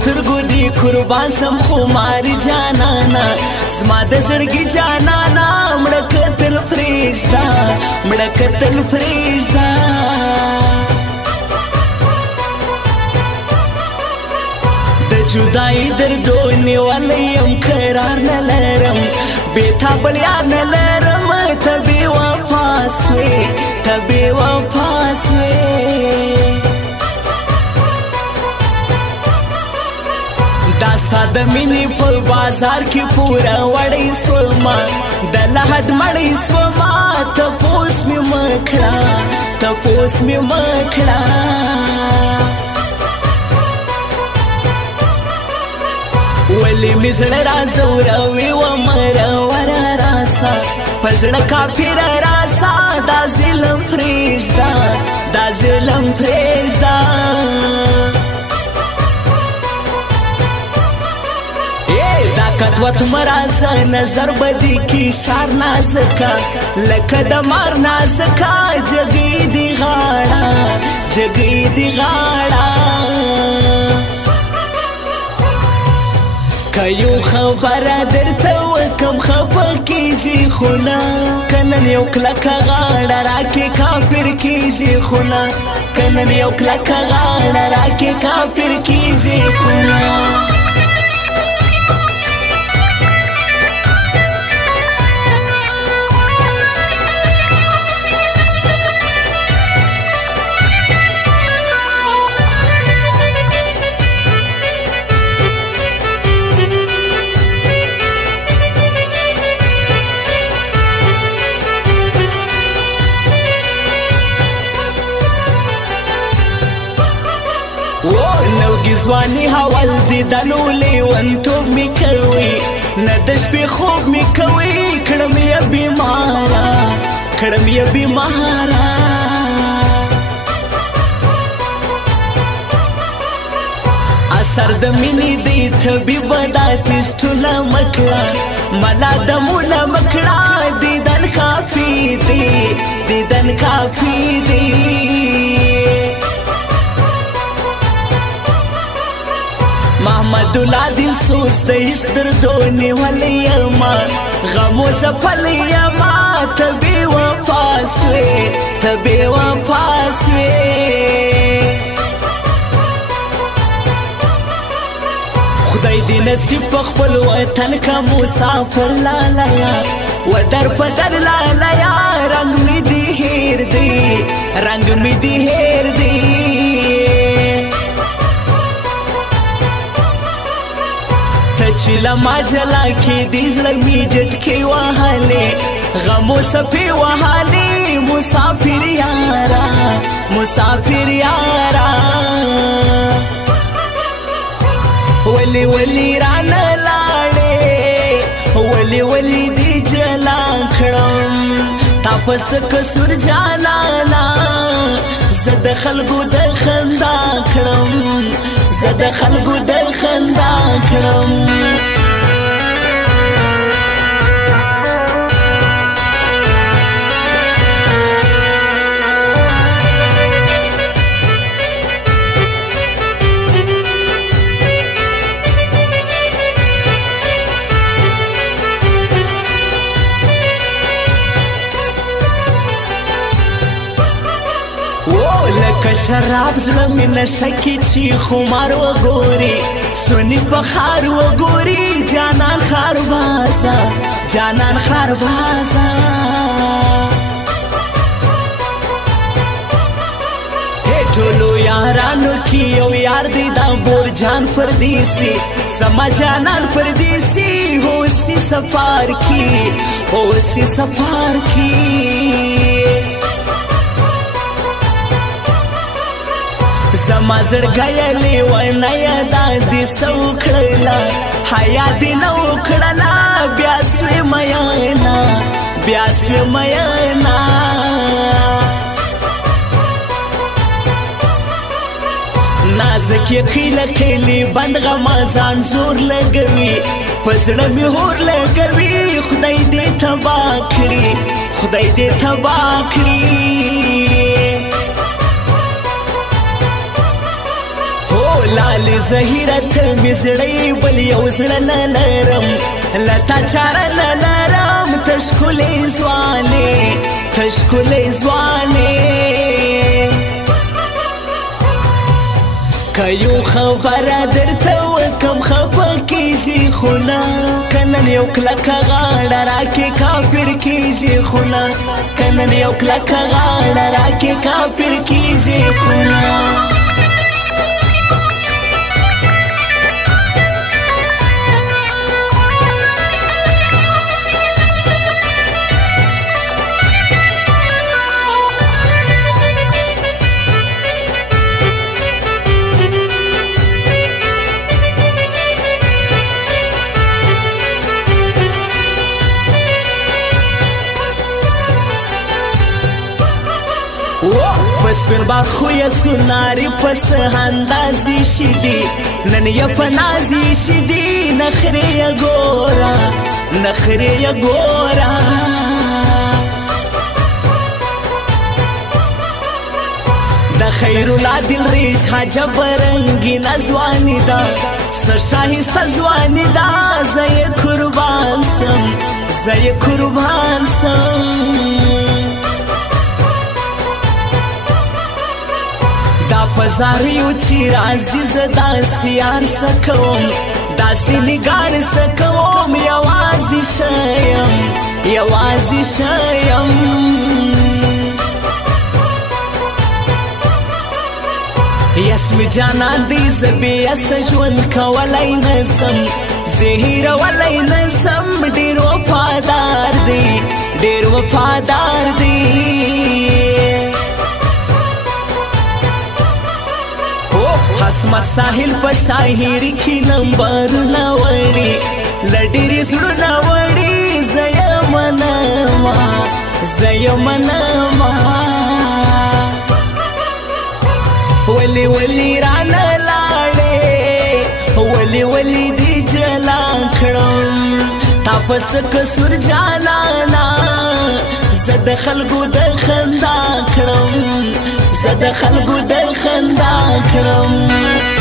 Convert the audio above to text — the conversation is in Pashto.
سترګو دی قربان سم خمار جانانا زما د زړګي جانانا مړه کتل فرشتہ مړه کتل فرشتہ د جدائی دردونی ولیم قرار نلرم بیتا بل یار نلرم تبی وفاسوی تبی وفاسوی داستا د مینې په بازار کې پورا وړی سوما د لحد مړی سوما تپوس مې مکړه تپوس مې مکړه ولی مې زړه رازوروي ومرور راسا په زړه کافر راسا دا ظلم پرېږده دا ظلم پرېږده کتوت مرازه نظر بدی کی شار نازکا لکه د مار نازکا جگی دی غاړه جگی دی غاړه کایو خبره درته وکم خفه کیږي خونه کنن یو کلکه غاړه راکې کافر کیږي خونه کنن یو کلکه غاړه راکې کافر کیږي خونه نوګي ځواني حوال دي دلو لیونتوب می کوي نه د شپې خوب می کوي کړم یې بیماره کړم یې بیماره اثر د مینې دی طبیب دا ټسټونه مکړه ملا دمونه مکړه دیدن کافي دی دیدن کافي دی محمد الله دل سوز د عشق دردونی وليما غمو زپلیما تبي وفاسوي تبي وفاسوي خدای دې نصیب په خپل وطن کا مسافر لالایا ودر پدر لالایا رنگ می دی هیر دی رنگ می دی هیر دی چیلا ما جلا کې دې زړه می جټ کې وهاله غمو سپي وهاله مسافر یارا مسافر یارا ولی ولی رانه لاړې ولی ولی دې جلا کړم تاسو کسور جانانا زد خلقو د خندا کړم زد خلقو د خندا کړم لکه شراب زړه مې نشه کې چې خمار وګوري سونی په خار وګوري جانان خربازه جانان خربازه ټولو یارانو کې یو یار دی دا بور جان پردیسی سما جانان پردیسی هوسی سفار کی هوسی سفار کی زما زړګی لیونی دا دې څه وکړله حیا دې نه وکړله بیا سوې مینا بیا سوې مینا نازک یې خیله خیلې بند غمازان زور لګوي په زړه مې هور لګوي خدای دې تباه کړي خدای دې تباه کړي لالې زهیرت مزړی بل یو زړه نه لرم لتا چاره نه لرم تشکلې ځوانې تشکلې ځوانې که یو خبره درته وکم خفه کېږي خو نه که نن یو کلکه غاړه راکې کافر کېږي خو نه که نن یو کلکه غاړه راکې کافر کېږي خو نه پس پر با خوی سناری پس اندازی شدی نن یا پنازی شدی نخری یا گورا نخری یا گورا دا خیر الله دل ریش حجب رنگی نزوانی دا سرشاهی سزوانی دا زی قربان سم زی قربان سم دا پزاریو چی رازی زدا سیار سکوم دا سی نگار سکوم یوازی شیم یوازی شیم یسمی جانان دی زبی اس ژوند کولی نسم زهیر ولی نسم ډیر وفادار دی ډیر وفادار دی حسمت ساحل په شاهری کې نمبر نوړي لډيري سړونه وړي زيمنما ولي ولي رانه لاړې ولي ولي دي جلا کړم تاسو کسر جانانا زد خلقو د خندا کړم زد خلقو د خندا کړم